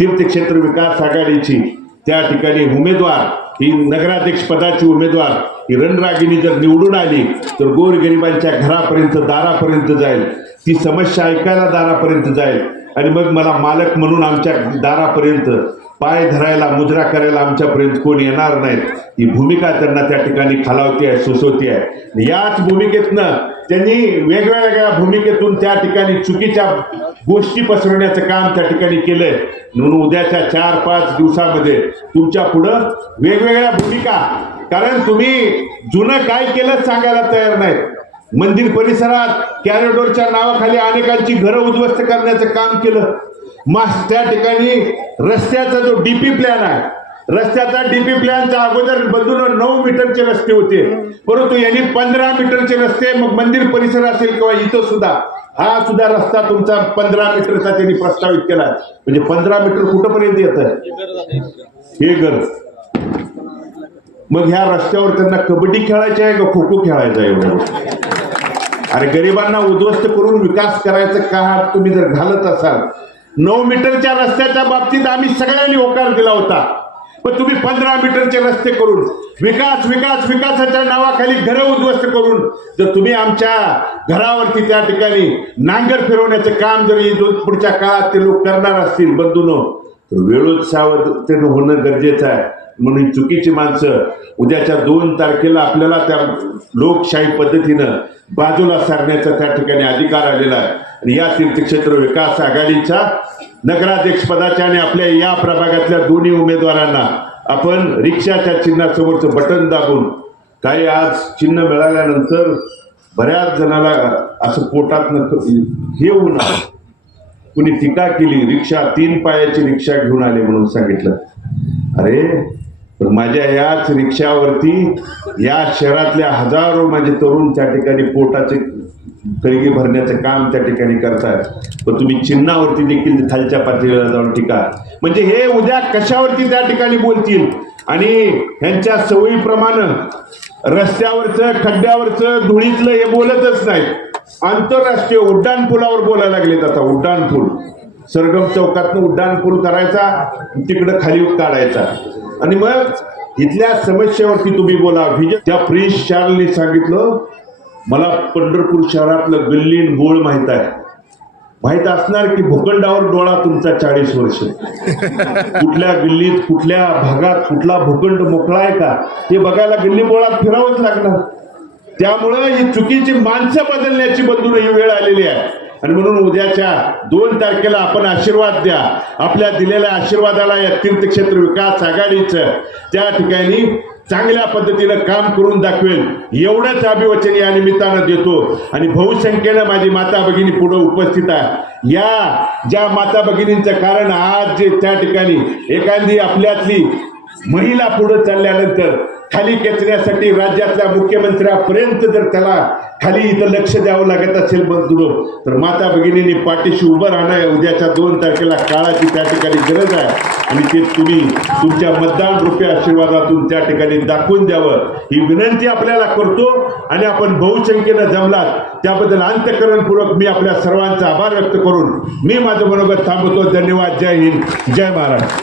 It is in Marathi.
तीर्थक्षेत्र विकास आघाडीची त्या ठिकाणी उमेदवार ही नगराध्यक्ष पदाची उमेदवार ही रणरागिणी जर निवडून आली तर गोरगरिबांच्या घरापर्यंत दारापर्यंत जाईल, ती समस्या ऐकायला दारापर्यंत जाईल आणि मग मला मालक म्हणून आमच्या दारापर्यंत पाय धरायला मुजरा करायला आमच्यापर्यंत कोण येणार नाहीत, ही भूमिका त्यांना त्या ठिकाणी खालावती आहे, सुचवती आहे। याच भूमिकेतनं त्यांनी वेगवेगळ्या भूमिकेतून त्या ठिकाणी चुकीच्या गोष्टी पसरवण्याचं काम त्या ठिकाणी केलंय। म्हणून उद्याच्या 4-5 दिवसामध्ये तुमच्या पुढं वेगवेगळ्या भूमिका, कारण तुम्ही जुनं काय केलं सांगायला तयार नाहीत। मंदिर परिसरात कॅरिडॉरच्या नावाखाली अनेकांची घरं उद्ध्वस्त करण्याचं काम केलं। त्या ठिकाणी रस्त्याचा जो डीपी प्लॅन आहे, रस्त्याचा डीपी प्लॅनच्या अगोदर बंधून 9 मीटरचे रस्ते होते, परंतु यांनी 15 मीटरचे रस्ते, मग मंदिर परिसर असेल किंवा इथं सुद्धा हा सुद्धा रस्ता तुमचा 15 मीटरचा त्यांनी प्रस्तावित केला। म्हणजे 15 मीटर कुठपर्यंत येतं हे घर। मग ह्या रस्त्यावर त्यांना कबड्डी खेळायची आहे का खो खो खेळायचं आहे एवढं? अरे गरिबांना उद्ध्वस्त करून विकास करायचं का तुम्ही जर घालत असाल? 9 मीटरच्या रस्त्याच्या बाबतीत आम्ही सगळ्यांनी होकार दिला होता, पण तुम्ही 15 मीटरचे रस्ते करून विकास विकास विकासाच्या नावाखाली घरं उद्ध्वस्त करून जर तुम्ही आमच्या घरावरती त्या ठिकाणी नांगर फिरवण्याचं काम जर पुढच्या काळात ते लोक करणार असतील बंधूंनो, तर वेळोत्साहावर होणं गरजेचं आहे। म्हणून चुकीची माणसं उद्याच्या 2 तारखेला आपल्याला त्या लोकशाही पद्धतीनं बाजूला सारण्याचा त्या ठिकाणी अधिकार आलेला आहे। आणि या तीर्थक्षेत्र विकास आघाडीच्या नगराध्यक्ष पदाच्या आणि आपल्या या प्रभागातल्या दोन्ही उमेदवारांना आपण रिक्षाच्या चिन्हासमोरचं बटन दाबून, काही आज चिन्ह मिळाल्यानंतर बऱ्याच जणाला असं पोटात हे होऊन कुणी टीका केली, रिक्षा 3 पायाची रिक्षा घेऊन आले म्हणून सांगितलं। अरे पण माझ्या याच रिक्षावरती या शहरातल्या हजारो माझे तरुण त्या ठिकाणी पोटाचे कळगी भरण्याचं काम त्या ठिकाणी करतात, पण तुम्ही चिन्हावरती देखील खालच्या पातळीला जाऊन टीका, म्हणजे हे उद्या कशावरती त्या ठिकाणी बोलतील? आणि ह्यांच्या सवयीप्रमाणे रस्त्यावरचं खड्ड्यावरचं धुळीतलं हे बोलतच नाही, आंतरराष्ट्रीय उड्डाण पुलावर बोलायला लागलेत। आता उड्डाण पूल, सरगम चौकातनं उड्डाण पूल करायचा, तिकडं खाली काढायचा, आणि मग इथल्या समस्येवरती तुम्ही बोला। त्या प्रिन्स चार्ल्सने सांगितलं, मला पंढरपूर शहरातलं गल्ली बोळ माहित आहे, माहित असणार की भूखंडावर डोळा तुमचा 40 वर्ष, कुठल्या गल्लीत कुठल्या भागात कुठला भूखंड मोकळा आहे का हे बघायला गल्ली बोळात फिरावंच लागणार। त्यामुळं ही चुकीची माणसं बदलण्याची बंधून ही वेळ आलेली आहे। आणि म्हणून उद्याच्या 2 तारखेला आपण आशीर्वाद द्या, आपल्या दिलेल्या आशीर्वादाला या तीर्थक्षेत्र विकास आघाडीचं त्या ठिकाणी चांगल्या पद्धतीनं काम करून दाखवेल एवढंच अभिवचन या निमित्तानं देतो। आणि बहुसंख्येनं माझी माता भगिनी पुढे उपस्थित आहे। या ज्या माता भगिनींचं कारण आज जे त्या ठिकाणी एखादी आपल्यातली महिला पुढे चालल्यानंतर खाली खेचण्यासाठी राज्यातल्या मुख्यमंत्र्यापर्यंत जर त्याला खाली इथं लक्ष द्यावं लागत असेल बंधू, तर माता भगिनींनी पाठीशी उभं राहणं उद्याच्या 2 तारखेला काळाची त्या ठिकाणी गरज आहे। आणि ते तुम्ही तुमच्या मतदान रूपी आशीर्वादातून त्या ठिकाणी दाखवून द्यावं ही विनंती आपल्याला करतो। आणि आपण बहुसंख्येनं जमलात त्याबद्दल अंतःकरणपूर्वक मी आपल्या सर्वांचा आभार व्यक्त करून मी माझं मनोगत थांबवतो। धन्यवाद। जय हिंद, जय महाराष्ट्र।